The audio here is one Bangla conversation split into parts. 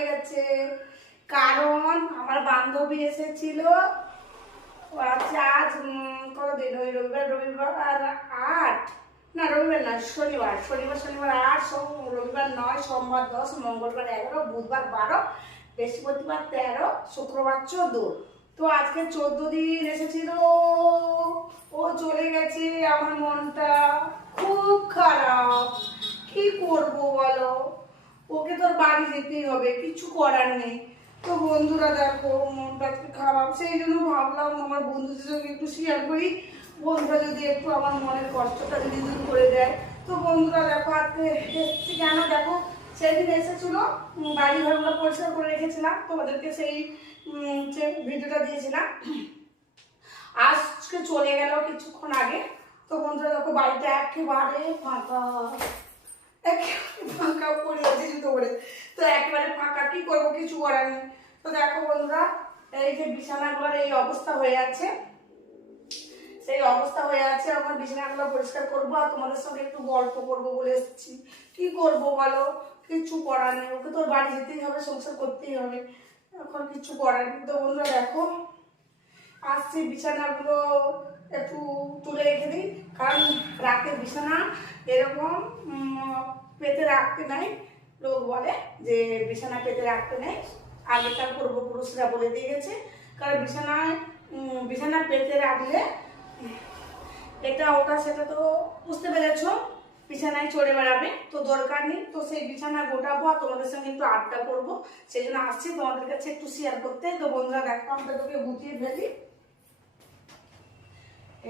হয়ে গেছে, কারণ আমার বান্ধবী এসেছিল। আচ্ছা আজ কতদিন, ওই রবিবার 8, না রবিবার না, শনিবার 8, রবিবার 9, সোমবার 10, মঙ্গলবার 11, বুধবার 12, বৃহস্পতিবার 13, শুক্রবার 14। তো আজকে 14 দিন এসেছিল, ও চলে গেছে। আমার মনটা খুব খারাপ, কি করব বলো? ওকে তোর বাড়ি যেতেই হবে, কিছু করার নেই। তো বন্ধুরা দেখো, মনটা আজকে খারাপ, সেই জন্য ভাবলাম আমার বন্ধুদের সঙ্গে একটু শেয়ার করি। বন্ধুরা যদি একটু আমার মনের কষ্টটা যদি দূর করে দেয়। তো বন্ধুরা দেখো, আজকে এসেছি কেন দেখো, সেদিন এসেছিল, বাড়ি ঘরগুলো পরিষ্কার করে রেখেছিলাম, তোমাদেরকে সেই যে ভিডিওটা দিয়েছিলাম। আজকে চলে গেল কিছুক্ষণ আগে। তো বন্ধুরা দেখো, বাড়িটা একেবারে ফাঁকা, ফাঁকা পড়ে আছে জুতো করে। তো একেবারে ফাঁকা, কি করবো, কিছু করার নেই। তো দেখো বন্ধুরা, এই যে বিছানাগুলোর এই অবস্থা হয়ে আছে, সেই অবস্থা হয়ে আছে। আমার বিছানাগুলো পরিষ্কার করবো আর তোমাদের সঙ্গে একটু গল্প করবো বলে এসেছি। কি করবো বলো, কিছু করার নেই। ওকে তোর বাড়ি যেতেই হবে, সংসার করতেই হবে, এখন কিছু করার নেই। তো বন্ধুরা দেখো, আসছি, বিছানাগুলো একটু তুলে রেখে দিই, কারণ রাতের বিছানা এরকম পেতে রাখতে নাই। লোক বলে যে বিছানা পেতে রাখতে নেই, আগেকার পূর্বপুরুষরা বলে দিয়ে গেছে। কারণ বিছানা পেতে রাখলে এটা ওটা সেটা তো বুঝতে পেরেছ, বিছানায় চড়ে বেড়াবে, তো দরকার নেই। তো সেই বিছানা গোটাবো আর তোমাদের সঙ্গে একটু আড্ডা করবো, সেই জন্য আসছি তোমাদের কাছে একটু শেয়ার করতে। তো বন্ধুরা দেখো, আমরা তোকে গুছিয়ে ফেলি।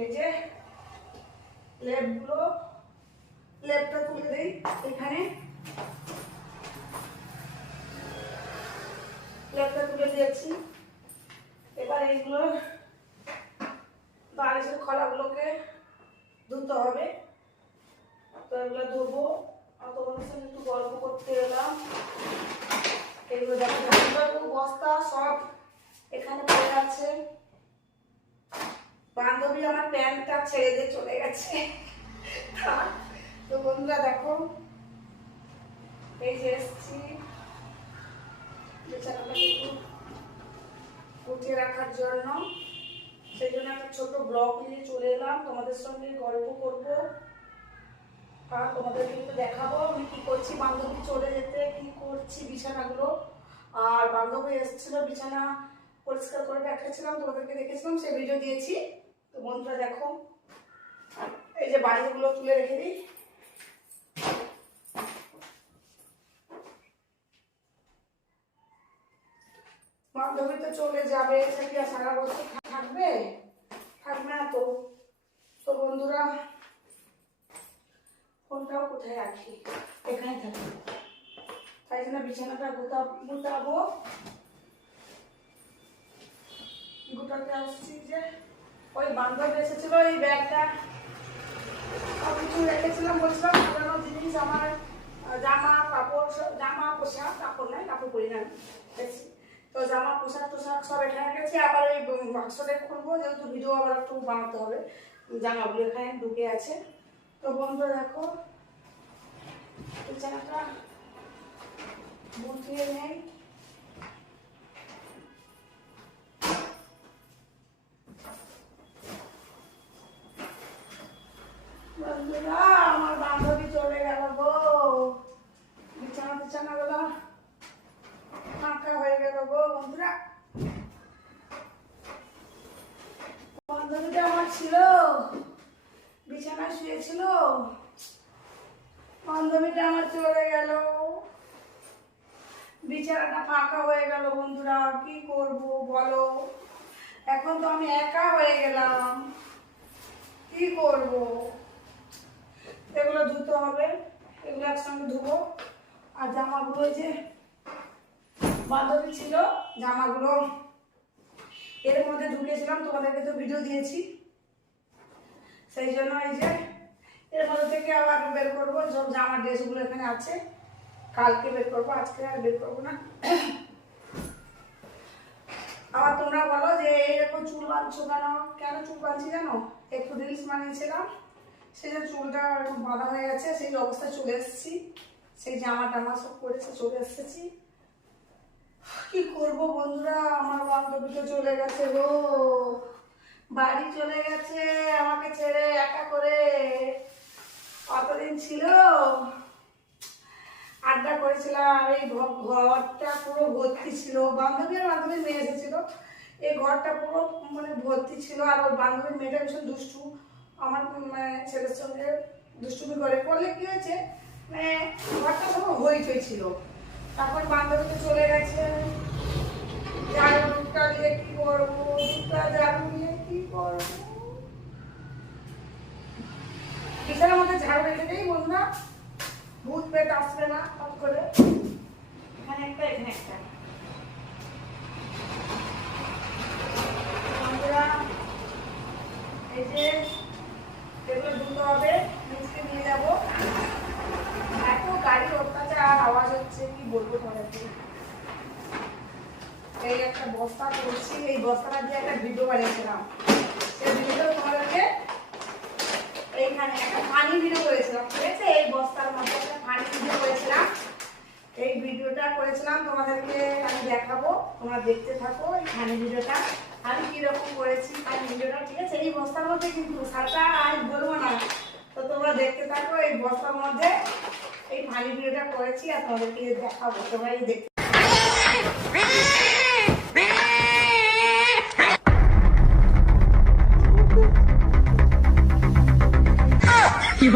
এই যে লেপটা তুলে দিই এখানে, লেপটা তুলে দিয়েছি। এবার এইগুলো বালিশের খোলাগুলোকে ধুতে হবে। তো এগুলো ধুবো আর তোমাদের সঙ্গে একটু গল্প করতে এলাম। এগুলো দেখো, বস্তা সব এখানে পড়ে আছে। বান্ধবী আমার প্যান্টটা ছেড়ে দিয়ে চলে গেছে। তো বন্ধুরা দেখো, এই যে এসছি বিছানাটা একটু গুছিয়ে রাখার জন্য, সেই জন্য একটা ছোট ব্লগ নিয়ে চলে এলাম, তোমাদের সঙ্গে গল্প করব আর তোমাদের কিন্তু দেখাবো আমি কি করছি। বান্ধবী চলে যেতে কি করছি বিছানাগুলো, আর বান্ধবী এসেছিল, বিছানা পরিষ্কার করে রেখেছিলাম, তোমাদেরকে দেখেছিলাম, সেই ভিডিও দিয়েছি। তো বন্ধুরা দেখো, এই যে বাড়িগুলো তুলে রেখে দিই। বান্ধবী তো চলে যাবে, সে কি আর সারা বছর থাকবে? থাকবে না তো। তো বন্ধুরা, ফোনটাও কোথায় রাখি, এখানে থাকি, তাই জন্য বিছানাটা গুটাবো। গুটাতে আসছি যে ওই বান্ধবী এসেছিল, এই ব্যাগটা সব কিছু রেখেছিলাম, বলছিলাম সাজানো জিনিস, আমার জামা কাপড়, জামা পোশাক, কাপড় নাই, কাপড় পরি না, তো জামা পোশাক টোশাক সব এখানে রেখেছি। আবার ওই বাক্সটা খুলবো, যেহেতু ভিডিও আবার একটু বানাতে হবে, জামাগুলো এখানে ঢুকে আছে। তো বন্ধুরা দেখো, বিছানাটা গুছিয়ে নেই। বন্ধুরা, আমার বান্ধবী চলে গেল গো, বিছানা গুলো ফাঁকা হয়ে গেল গো। বন্ধুরা, বান্ধবীটা আমার ছিল, বিছানায় শুয়েছিল, বান্ধবীটা আমার চলে গেল, বিছানাটা ফাঁকা হয়ে গেল। বন্ধুরা, কি করব বলো, এখন তো আমি একা হয়ে গেলাম, কি করব? এগুলো ধুতে হবে, এগুলো একসঙ্গে ধুবো। আর জামাগুলো যে বান্ধবী ছিল, জামাগুলো এর মধ্যে ঢুকিয়েছিলাম, তোমাদেরকে তো ভিডিও দিয়েছি, সেই জন্য এই যে এর মধ্যে থেকে আবার বের করবো। সব জামা ড্রেসগুলো এখানে আছে, কালকে বের করবো, আজকে আর বের করবো না। আবার তোমরা বলো যে এইরকম চুল বাঁধছো কেন? কেন চুল বাঁধছি জানো? একটু রিলস বানিয়েছিলাম, সেই যে চুলটা বাঁধা হয়ে গেছে, সেই অবস্থায় চলে এসেছি, সেই জামা টামা সব পরেছে চলে এসেছি। কি করব বন্ধুরা, আমার বান্ধবী তো চলে গেছে গো, বাড়ি চলে গেছে আমাকে ছেড়ে একা করে। কতদিন ছিল আড্ডা করেছিলাম, এই ঘরটা পুরো ভর্তি ছিল, বান্ধবী আর বান্ধবীর মেয়ে এসেছিল, এই ঘরটা পুরো মানে ভর্তি ছিল। আর ওর বান্ধবীর মেয়েটা ভীষণ দুষ্টু, আমার মানে ছেলের সঙ্গে দুষ্টুমি করলে কি হয়েছে, মানে ঘরটা সব হইচই ছিল। তারপর বান্ধবী তো চলে গেছে, ঝাড়ু দুধটা দিয়ে কি করবো, দুধটা ঝাড়ু দিয়ে কি করবো, বিছানার মধ্যে ঝাড়ু রেখে দেই বন্ধুরা, ভূত পেট আসবে না সব করে। এখানে একটা এখানে একটা বন্ধুরা, এই যে এগুলো ধুতে হবে, মিষ্টি নিয়ে যাবো। এত গাড়ির অত্যাচার আওয়াজ হচ্ছে, কি বলবো তোমাদেরকে। এই একটা বস্তা করছি, এই বস্তাটা দিয়ে একটা ভিডিও বানিয়েছিলাম, সেই ভিডিও তোমাদেরকে এইখানে একটা ফানি ভিডিও করেছিলাম, ঠিক আছে? এই বস্তার মধ্যে একটা ফানি ভিডিও করেছিলাম, এই ভিডিওটা করেছিলাম তোমাদেরকে আমি দেখাবো, তোমরা দেখতে থাকো এই ফানি ভিডিওটা আমি কিরকম করেছি ফানি ভিডিওটা, ঠিক আছে? এই বস্তার মধ্যে কিন্তু সারটা আর বলবো না, তো তোমরা দেখতে থাকো। এই বস্তার মধ্যে এই ফানি ভিডিওটা করেছি আর তোমাদেরকে দেখাবো, তোমরা এই দেখতে। কি